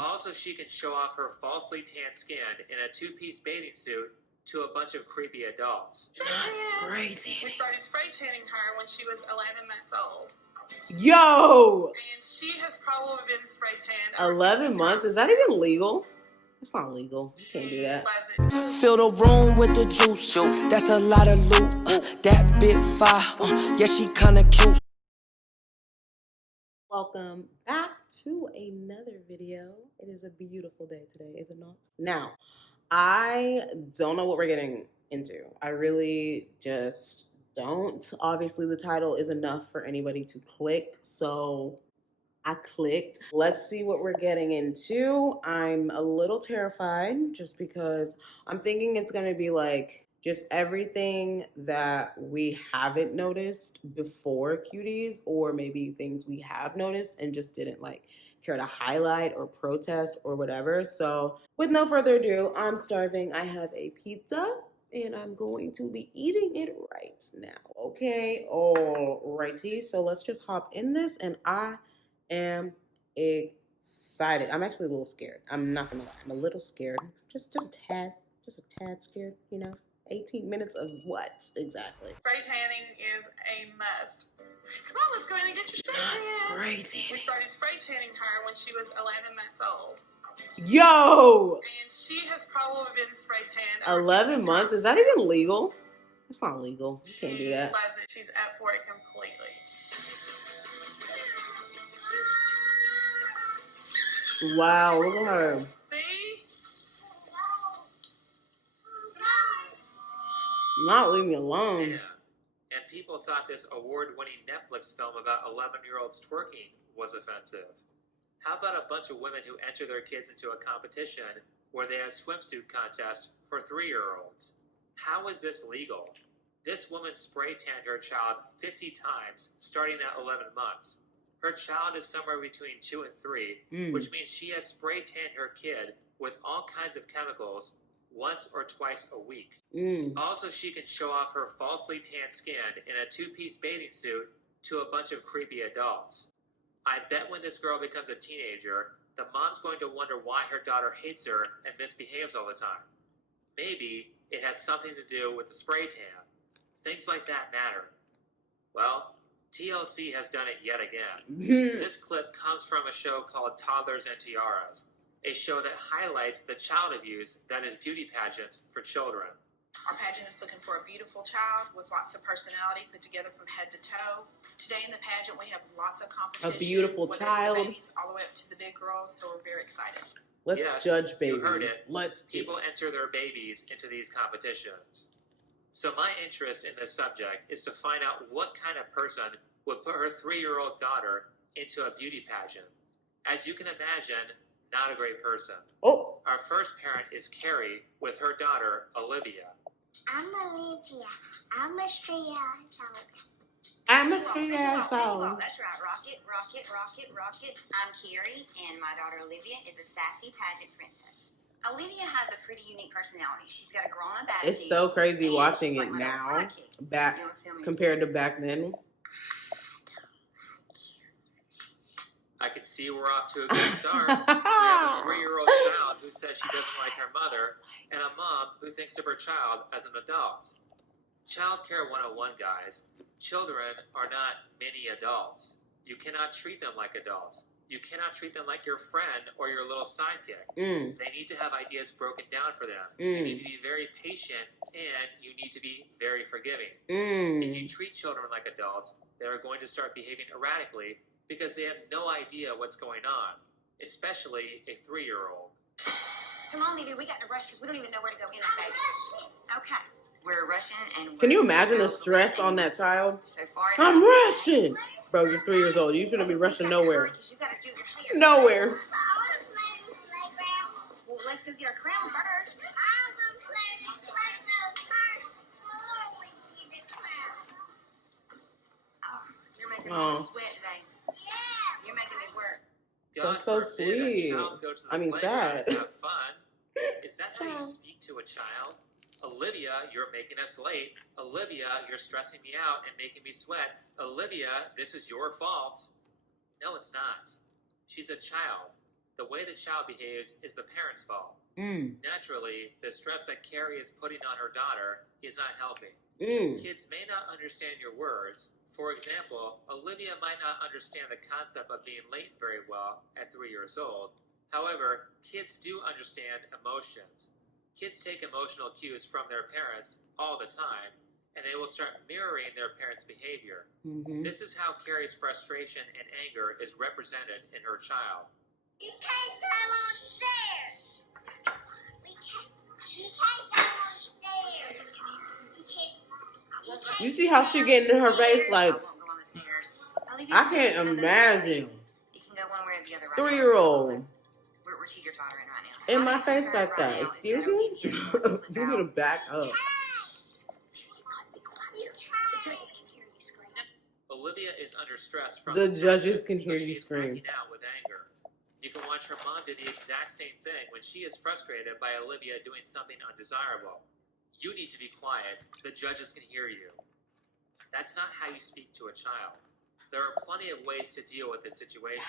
Also, she can show off her falsely tan skin in a two-piece bathing suit to a bunch of creepy adults. Spray tan. We started spray tanning her when she was 11 months old. Yo! And she has probably been spray tanned 11 months? Is that even legal? That's not legal. You can't do that. Fill the room with the juice. That's a lot of loot. That bit fire. Yeah, she kinda cute. Welcome back to another video. It is a beautiful day today, is it not? Now, I don't know what we're getting into. I really just don't. Obviously, the title is enough for anybody to click, so I clicked. Let's see what we're getting into. I'm a little terrified just because I'm thinking it's going to be like just everything that we haven't noticed before Cuties, or maybe things we have noticed and just didn't like care to highlight or protest or whatever. So with no further ado, I'm starving. I have a pizza and I'm going to be eating it right now. Okay, alrighty. So let's just hop in this, and I am excited. I'm actually a little scared. I'm not gonna lie. I'm a little scared. Just a tad scared, you know? 18 minutes of what exactly? Spray tanning is a must. Come on, let's go in and get your spray tan. Spray tan. We started spray tanning her when she was 11 months old. Yo! And she has probably been spray tanned 11 months? Is that even legal? That's not legal. You can't do that. She loves it. She's up for it completely. Wow, look at her. See? Not leave me alone. Yeah. And people thought this award-winning Netflix film about 11-year-olds twerking was offensive. How about a bunch of women who enter their kids into a competition where they have swimsuit contests for 3-year-olds? How is this legal? This woman spray tanned her child 50 times starting at 11 months. Her child is somewhere between 2 and 3, which means she has spray tanned her kid with all kinds of chemicals once or twice a week. Also, she can show off her falsely tan skin in a two-piece bathing suit to a bunch of creepy adults. I bet when this girl becomes a teenager, the mom's going to wonder why her daughter hates her and misbehaves all the time. Maybe it has something to do with the spray tan. Things like that matter. Well, TLC has done it yet again. This clip comes from a show called Toddlers and Tiaras, a show that highlights the child abuse that is beauty pageants for children. Our pageant is looking for a beautiful child with lots of personality put together from head to toe. Today in the pageant, we have lots of competition. A beautiful child. The babies all the way up to the big girls, so we're very excited. Let's judge babies. You heard it. Let's People enter their babies into these competitions. So my interest in this subject is to find out what kind of person would put her 3-year-old daughter into a beauty pageant. As you can imagine, not a great person. Oh. Our first parent is Carrie with her daughter, Olivia. I'm Olivia. I'm a 3-year-old. I'm a 3-year-old. That's right. Rock it, rock it, rock it, rock it. I'm Carrie, and my daughter Olivia is a sassy pageant princess. Olivia has a pretty unique personality. She's got a grown-up attitude. It's so crazy watching it like now, back compared to back then. I can see we're off to a good start. We have a 3-year-old child who says she doesn't like her mother, and a mom who thinks of her child as an adult. Childcare 101, guys. Children are not mini adults. You cannot treat them like adults. You cannot treat them like your friend or your little sidekick. They need to have ideas broken down for them. You need to be very patient, and you need to be very forgiving. If you treat children like adults, they are going to start behaving erratically because they have no idea what's going on, especially a 3-year-old. Come on, Olivia, we got to rush because we don't even know where to go in the baby. Okay, we're rushing and. Can you imagine the stress on that child? So far, I'm rushing, bro. You're 3 years old. You shouldn't be rushing nowhere. Nowhere. Well, let's go get our crown first. Oh, you're making me sweat today. You're making me work. God That's so forbid sweet. A child go to the I mean, playground sad. and have fun. Is that how you speak to a child? Olivia, you're making us late. Olivia, you're stressing me out and making me sweat. Olivia, this is your fault. No, it's not. She's a child. The way the child behaves is the parent's fault. Naturally, the stress that Carrie is putting on her daughter is not helping. Kids may not understand your words. For example, Olivia might not understand the concept of being late very well at 3 years old. However, kids do understand emotions. Kids take emotional cues from their parents all the time, and they will start mirroring their parents' behavior. This is how Carrie's frustration and anger is represented in her child. You can't go upstairs. You can't go upstairs. You see how she getting in her face like, I can't imagine. You can go one way or the other right 3-year-old We're teeter-tottering right now. in my face like that. Excuse me? You need to back up. Olivia is under stress from The judges can so hear you she's scream. acting out with anger. You can watch her mom do the exact same thing when she is frustrated by Olivia doing something undesirable. You need to be quiet. The judges can hear you. That's not how you speak to a child. There are plenty of ways to deal with this situation.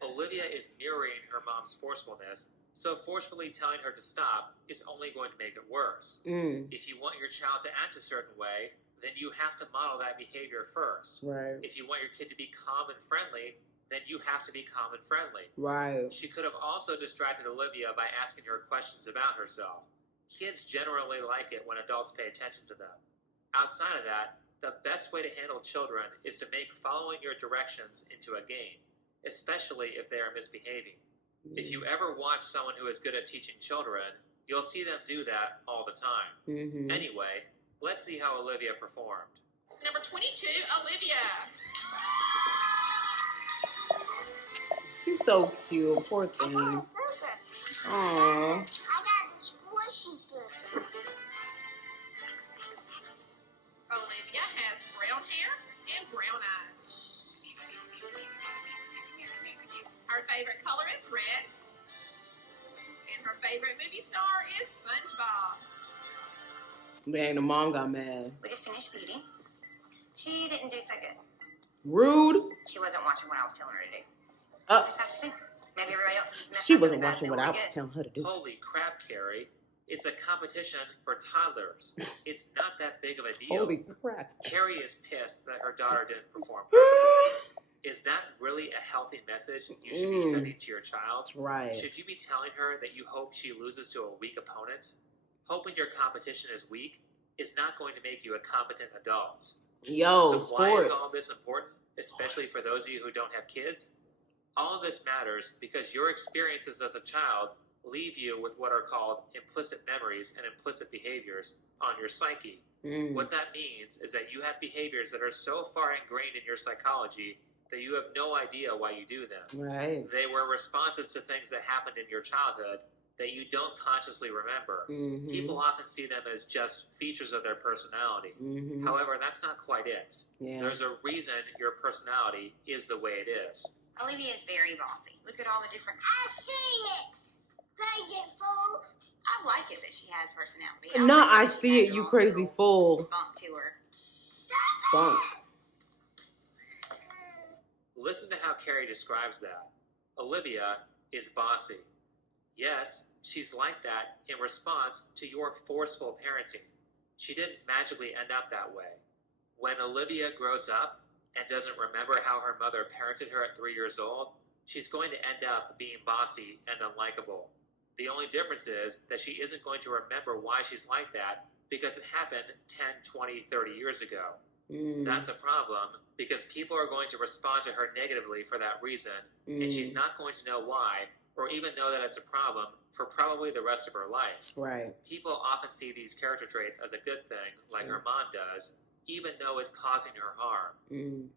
Olivia is mirroring her mom's forcefulness, so forcefully telling her to stop is only going to make it worse. If you want your child to act a certain way, then you have to model that behavior first. Right. If you want your kid to be calm and friendly, then you have to be calm and friendly. Right. She could have also distracted Olivia by asking her questions about herself. Kids generally like it when adults pay attention to them. Outside of that, the best way to handle children is to make following your directions into a game, especially if they are misbehaving. If you ever watch someone who is good at teaching children, you'll see them do that all the time. Anyway, let's see how Olivia performed. Number 22, Olivia. She's so cute. Poor thing. Aww. I got this squishy book. Olivia has brown hair and brown eyes. Her favorite color is red. And her favorite movie star is SpongeBob. Dang, the mom got mad. We just finished feeding. She didn't do so good. Rude. She wasn't watching what I was telling her to do. Just have to see. Maybe everybody else was messing She up wasn't with that, watching then what we'll I be was good. telling her to do. Holy crap, Carrie. It's a competition for toddlers. It's not that big of a deal. Holy crap. Carrie is pissed that her daughter didn't perform perfectly. Is that really a healthy message you should be sending to your child? Right. Should you be telling her that you hope she loses to a weak opponent? Hoping your competition is weak is not going to make you a competent adult. Yo, So why is sports. all this important, especially for those of you who don't have kids? All of this matters because your experiences as a child leave you with what are called implicit memories and implicit behaviors on your psyche. What that means is that you have behaviors that are so far ingrained in your psychology that you have no idea why you do them. Right. They were responses to things that happened in your childhood that you don't consciously remember. People often see them as just features of their personality. However, that's not quite it. Yeah. There's a reason your personality is the way it is. Olivia is very bossy. Look at all the different. I see it. Crazy fool. I like it that she has personality. No, like I that she see has it, her you own crazy little fool. Spunk to her. Spunk. Listen to how Carrie describes that. Olivia is bossy. Yes, she's like that in response to your forceful parenting. She didn't magically end up that way. When Olivia grows up and doesn't remember how her mother parented her at 3 years old, she's going to end up being bossy and unlikable. The only difference is that she isn't going to remember why she's like that because it happened 10, 20, 30 years ago. That's a problem because people are going to respond to her negatively for that reason, and she's not going to know why or even know that it's a problem for probably the rest of her life. Right. People often see these character traits as a good thing, like her mom does, even though it's causing her harm.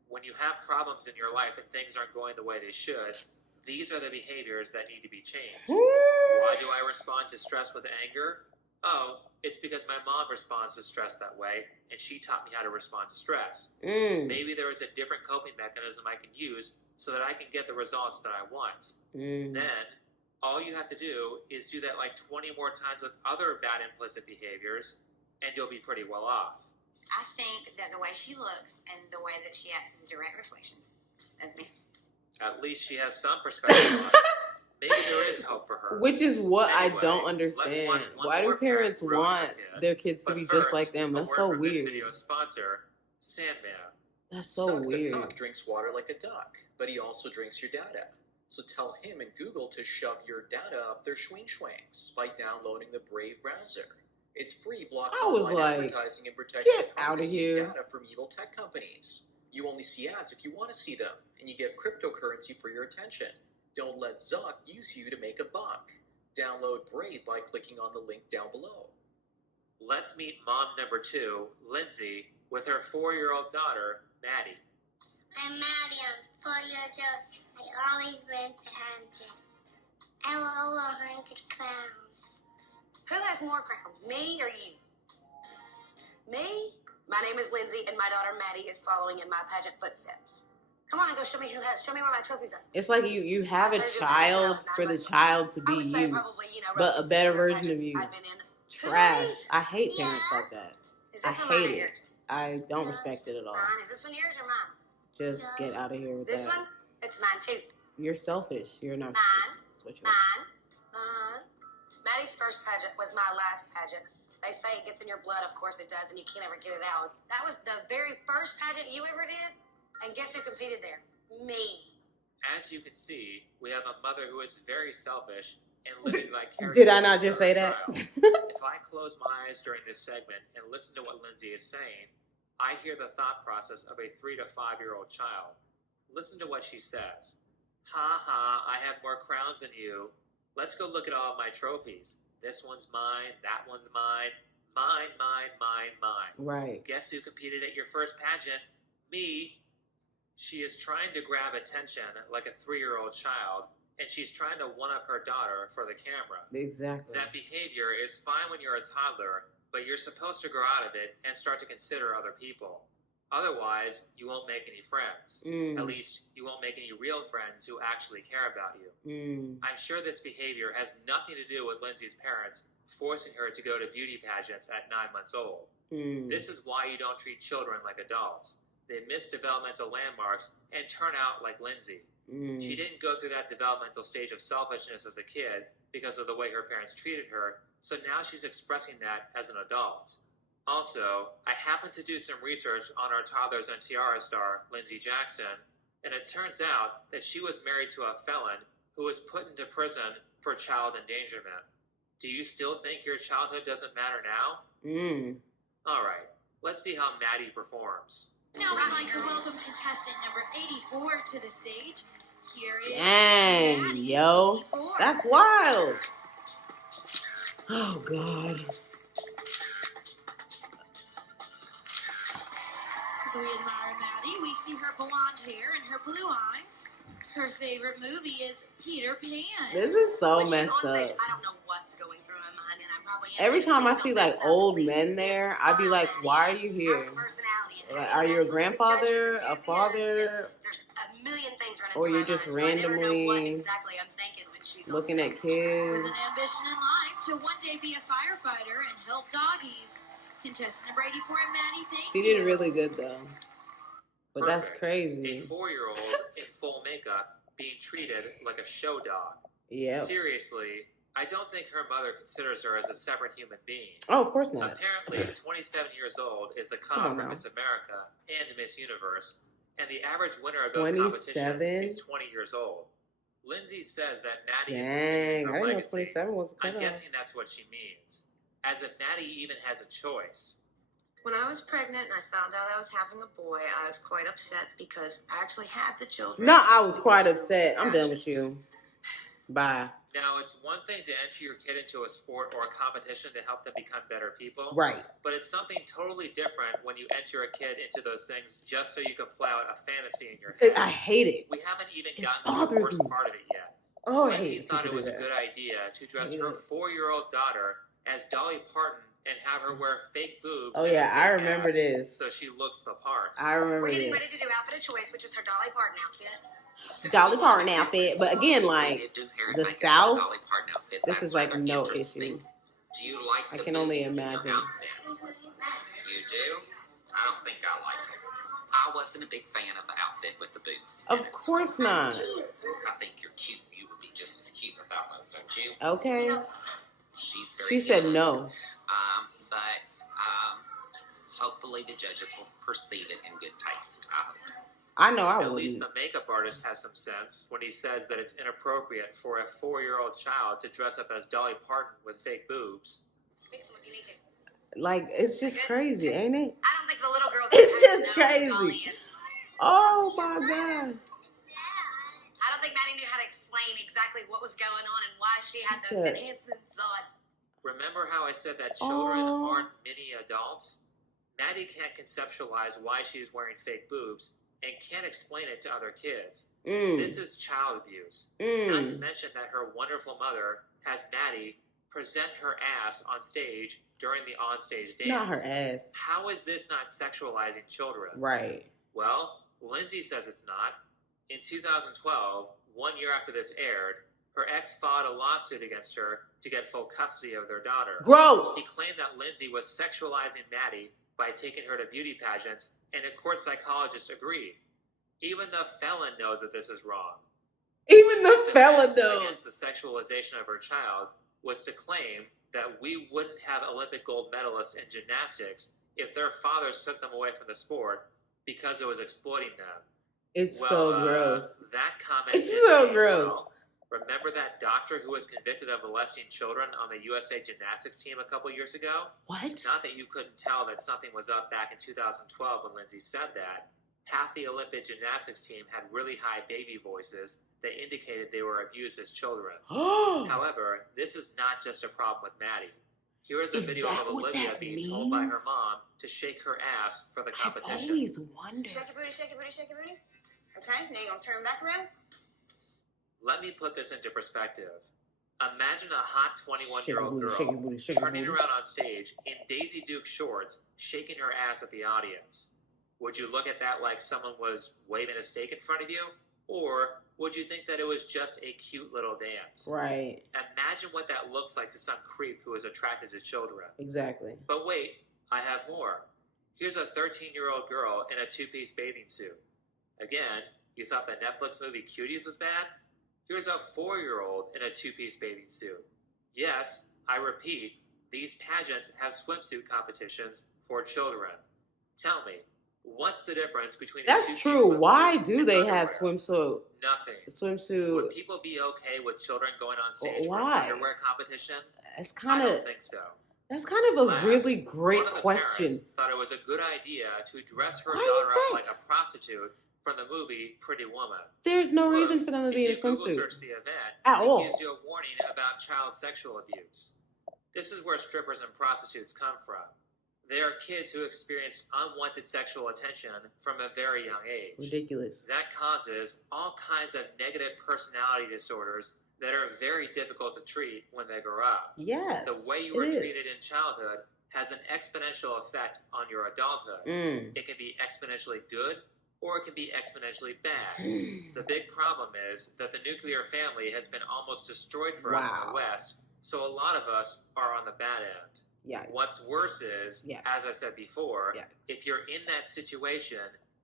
When you have problems in your life and things aren't going the way they should, these are the behaviors that need to be changed. Why do I respond to stress with anger? Oh, it's because my mom responds to stress that way, and she taught me how to respond to stress. Maybe there is a different coping mechanism I can use so that I can get the results that I want. Then, all you have to do is do that like 20 more times with other bad implicit behaviors, and you'll be pretty well off. I think that the way she looks and the way that she acts is a direct reflection of me. At least she has some perspective on it. Maybe there is hope for her. Which is what Anyway, I don't let's understand. watch one Why do more parents parent ruin want their their kids to But be first, just like them? a That's word so from this weird. video's sponsor, Sandman. That's so Suck weird. the cock drinks water like a duck, but he also drinks your data. So tell him and Google to shove your data up their schwing-schwangs by downloading the Brave browser. It's free, blocks I was online like, advertising and protects get your outta privacy here. and data from evil tech companies. You only see ads if you want to see them, and you give cryptocurrency for your attention. Don't let Zuck use you to make a buck. Download Brave by clicking on the link down below. Let's meet mom number 2, Lindsay, with her 4-year-old daughter, Maddie. I'm Maddie, I'm 4 years old. I always win pageant. I will 100 crowns. Who has more crowns, me or you? Me? My name is Lindsay, and my daughter Maddie is following in my pageant footsteps. Come on and go show me show me where my trophies are. It's like you have a child for the child to I be would say you, probably, but a roughly better 600 version of pageants you. I've been in. Trash. I hate parents Yes. like that. Is I this one mine hate or it. yours? I don't respect it at all. Mine. Is this one yours or mine? Just get out of here with This that. one? It's mine too. You're selfish. You're a narcissist. That's what you are. Mine. Mine. Maddie's first pageant was my last pageant. They say it gets in your blood, of course it does, and you can't ever get it out. That was the very first pageant you ever did? And guess who competed there? Me. As you can see, we have a mother who is very selfish and living vicariously. Did I not just through her say that? child. If I close my eyes during this segment and listen to what Lindsay is saying, I hear the thought process of a 3 to 5-year-old child. Listen to what she says. Ha ha, I have more crowns than you. Let's go look at all of my trophies. This one's mine, that one's mine. Mine, mine, mine, mine. Right. Guess who competed at your first pageant? Me. She is trying to grab attention like a 3-year-old child, and she's trying to one-up her daughter for the camera. Exactly. That behavior is fine when you're a toddler, but you're supposed to grow out of it and start to consider other people. Otherwise, you won't make any friends. At least, you won't make any real friends who actually care about you. I'm sure this behavior has nothing to do with Lindsay's parents forcing her to go to beauty pageants at 9 months old. This is why you don't treat children like adults. They miss developmental landmarks and turn out like Lindsay. She didn't go through that developmental stage of selfishness as a kid because of the way her parents treated her, so now she's expressing that as an adult. Also, I happened to do some research on our Toddlers and Tiaras star, Lindsay Jackson, and it turns out that she was married to a felon who was put into prison for child endangerment. Do you still think your childhood doesn't matter now? Alright, let's see how Maddie performs. Now we'd like to welcome contestant number 84 to the stage. Here is Dang, Maddie, yo. 84. That's wild. Oh, God. As we admire Maddie, we see her blonde hair and her blue eyes. Her favorite movie is Peter Pan. This is so When she's messed on stage, up. I don't know what's going through my mind, and I probably am. Every time I Please see don't like mess up, old please. men This there, is I'd be fine, like, Maddie. why are you here? How's the personality? And Like, how are you a Maddie with the grandfather, judges a and do this, father, and there's a million things running or through you're my just mind, so I never know what randomly exactly I'm thinking when she's looking on at stage. kids? With an ambition in life to one day be a firefighter and help doggies. Contestant number 84, Maddie, thank She you. did really good though. But that's Perfect. crazy. A 4-year-old in full makeup being treated like a show dog. Yep. Seriously, I don't think her mother considers her as a separate human being. Oh, of course not. Apparently, 27 years old is the Come cutoff on for now. Miss America and Miss Universe, and the average winner of those 27? competitions is 20 years old. Lindsay says that Maddie is Dang, continuing I her didn't know legacy. 27 was the I'm cutoff. guessing that's what she means. As if Maddie even has a choice. When I was pregnant and I found out I was having a boy, I was quite upset because I actually had the children. No, I was quite upset. I'm done with you. Bye. Now, it's one thing to enter your kid into a sport or a competition to help them become better people. Right. But it's something totally different when you enter a kid into those things just so you can play out a fantasy in your head. I hate it. We haven't even It gotten to the bothers worst me. part of it yet. Oh, I Lindsay hate thought it people was do a that. good idea to dress Hate her it. 4-year-old daughter as Dolly Parton and have her wear fake boobs. Oh and yeah, a I fake remember ass this. So she looks the part. I remember We're getting this. ready to do outfit of choice, which is her Dolly Parton outfit. Dolly Parton outfit, but again, We like did do hair and the makeup South, with the Dolly Parton outfit. this That's is like rather no interesting. issue. Do you like I the can only boobies in your imagine. outfit? You do? I don't think I like them. I wasn't a big fan of the outfit with the boobs. Of in it. course not. I think you're cute. You would be be just as cute without those, don't you? Okay. She's very She said young. no. But hopefully the judges will perceive it in good taste. I hope. I know I At wouldn't. least the makeup artist has some sense when he says that it's inappropriate for a 4-year-old child to dress up as Dolly Parton with fake boobs. Fix them if you need to. Like, it's just crazy, ain't it? I don't think the little girls. It's just know who Dolly crazy. is. Oh my God. I don't think Maddie knew how to explain exactly what was going on and why she had She those said- enhancements on. Remember how I said that children Oh. aren't mini adults? Maddie can't conceptualize why she is wearing fake boobs and can't explain it to other kids. This is child abuse. Not to mention that her wonderful mother has Maddie present her ass on stage during the onstage dance. Not her ass. How is this not sexualizing children? Right. Well, Lindsay says it's not. In 2012, 1 year after this aired, her ex filed a lawsuit against her to get full custody of their daughter. Gross. He claimed that Lindsay was sexualizing Maddie by taking her to beauty pageants, and a court psychologist agreed. Even the felon knows that this is wrong. Even the His fella defense knows. against the sexualization of her child was to claim that we wouldn't have Olympic gold medalists in gymnastics if their fathers took them away from the sport because it was exploiting them. It's so gross. That comment It's didn't so age gross. well. Remember that doctor who was convicted of molesting children on the USA gymnastics team a couple years ago? What? Not that you couldn't tell that something was up back in 2012 when Lindsay said that. Half the Olympic gymnastics team had really high baby voices that indicated they were abused as children. However, this is not just a problem with Maddie. Here is a Is video that of what Olivia that being told by her means? mom to shake her ass for the I've competition. always wondered. Shake your booty, shake your booty, shake your booty. Okay, now you're gonna turn back around. Let me put this into perspective. Imagine a hot Shake your 21-year-old booty, girl shake your booty, shake your turning booty. around on stage in Daisy Duke shorts, shaking her ass at the audience. Would you look at that like someone was waving a steak in front of you? Or would you think that it was just a cute little dance? Right. Imagine what that looks like to some creep who is attracted to children. Exactly. But wait, I have more. Here's a 13-year-old girl in a two-piece bathing suit. Again, you thought the Netflix movie Cuties was bad? Here's a 4-year-old in a two-piece bathing suit. Yes, I repeat, these pageants have swimsuit competitions for children. Tell me, what's the difference between a That's two-piece true. swimsuit Why do and they underwear? have swimsuit? Nothing. Swimsuit. Would people be okay with children going on stage for Why? an underwear competition? It's I kind don't of. think so. That's kind of a Last, really great one of the question. parents thought it was a good idea to dress her Why daughter is up like that? a prostitute from the movie Pretty Woman. There's no Look, reason for them to be in a if you Google swimsuit. search the event, At it all. gives you a warning about child sexual abuse. This is where strippers and prostitutes come from. They are kids who experienced unwanted sexual attention from a very young age. Ridiculous. That causes all kinds of negative personality disorders that are very difficult to treat when they grow up. Yes. The way you it were is. treated in childhood has an exponential effect on your adulthood. It can be exponentially good or it can be exponentially bad. The big problem is that the nuclear family has been almost destroyed for us in the West, so a lot of us are on the bad end. Yikes. What's worse is, as I said before, if you're in that situation,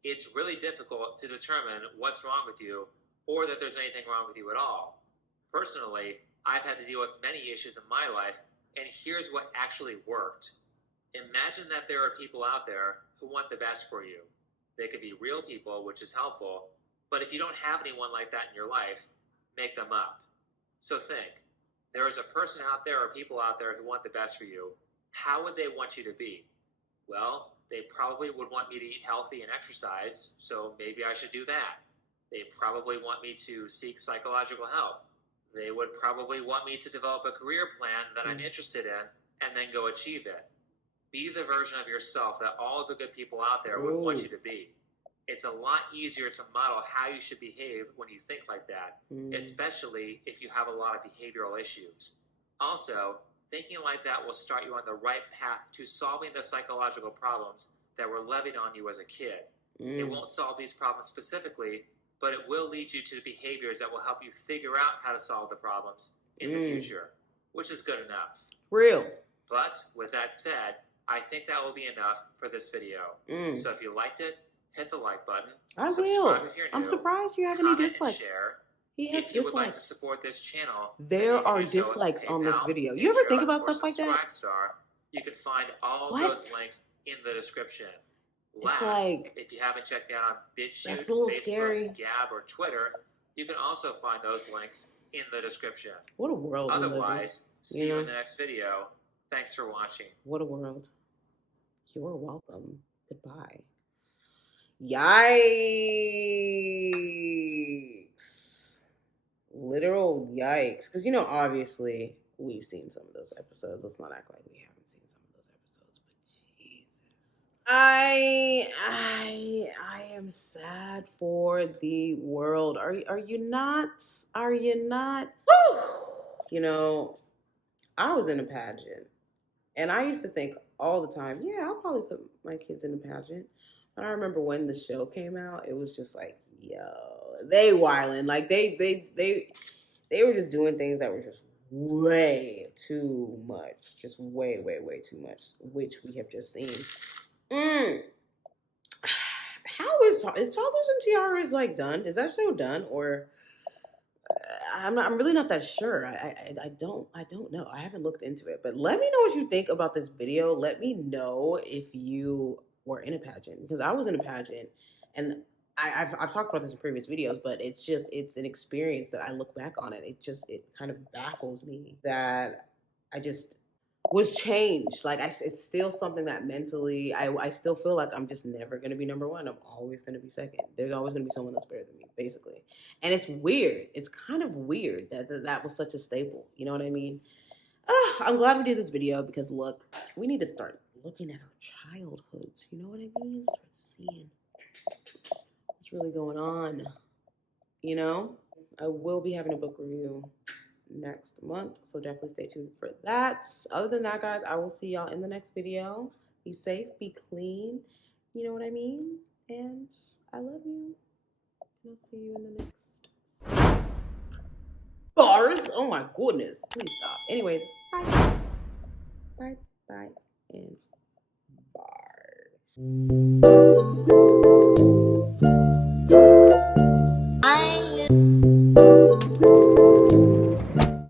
it's really difficult to determine what's wrong with you or that there's anything wrong with you at all. Personally, I've had to deal with many issues in my life, and here's what actually worked. Imagine that there are people out there who want the best for you. They could be real people, which is helpful, but if you don't have anyone like that in your life, make them up. So think, there is a person out there or people out there who want the best for you. How would they want you to be? Well, they probably would want me to eat healthy and exercise, so maybe I should do that. They probably want me to seek psychological help. They would probably want me to develop a career plan that I'm interested in and then go achieve it. Be the version of yourself that all the good people out there would want you to be. It's a lot easier to model how you should behave when you think like that, especially if you have a lot of behavioral issues. Also, thinking like that will start you on the right path to solving the psychological problems that were levied on you as a kid. It won't solve these problems specifically, but it will lead you to behaviors that will help you figure out how to solve the problems in the future, which is good enough. Real. But with that said, I think that will be enough for this video. So if you liked it, hit the like button. I subscribe will. if you're new, I'm surprised you have any comment and dislikes. share, He has If you would like to dislikes. support this channel, There then you are can do so with dislikes on this PayPal, video. You ever think Patreon, about or stuff like that? Subscribestar. You can find all What? those links in the description. It's Last, like, if you haven't checked me out on BitChute, that's a little Facebook, scary. Gab, or Twitter, you can also find those links in the description. What a world we live in. Otherwise, see you in the next video. Thanks for watching. What a world. You're welcome. Goodbye. Yikes. Literal yikes. Because, you know, obviously, we've seen some of those episodes. Let's not act like we haven't seen some of those episodes. But Jesus. I am sad for the world. Are you not? Are you not? Whew. You know, I was in a pageant. And I used to think all the time, yeah, I'll probably put my kids in a pageant. But I remember when the show came out, it was just like, yo, they wildin'. Like they were just doing things that were just way too much. Just way, way, way too much, which we have just seen. How is Toddlers and Tiaras like done? Is that show done? Or I'm really not that sure. I don't know. I haven't looked into it. But let me know what you think about this video. Let me know if you were in a pageant, because I was in a pageant, and I've talked about this in previous videos, but it's an experience that I look back on it. It kind of baffles me that I just was changed. Like it's still something that mentally I still feel like I'm just never gonna be number one. I'm always gonna be second. There's always gonna be someone that's better than me, basically. And it's weird. It's kind of weird that was such a staple. You know what I mean? I'm glad we did this video, because look, we need to start looking at our childhoods. You know what I mean? Start seeing what's really going on. You know? I will be having a book review next month, so definitely stay tuned for that. Other than that, guys, I will see y'all in the next video. Be safe, be clean, you know what I mean? And I love you, and I'll see you in the next bars. Oh my goodness, please stop. Anyways, bye, and bye.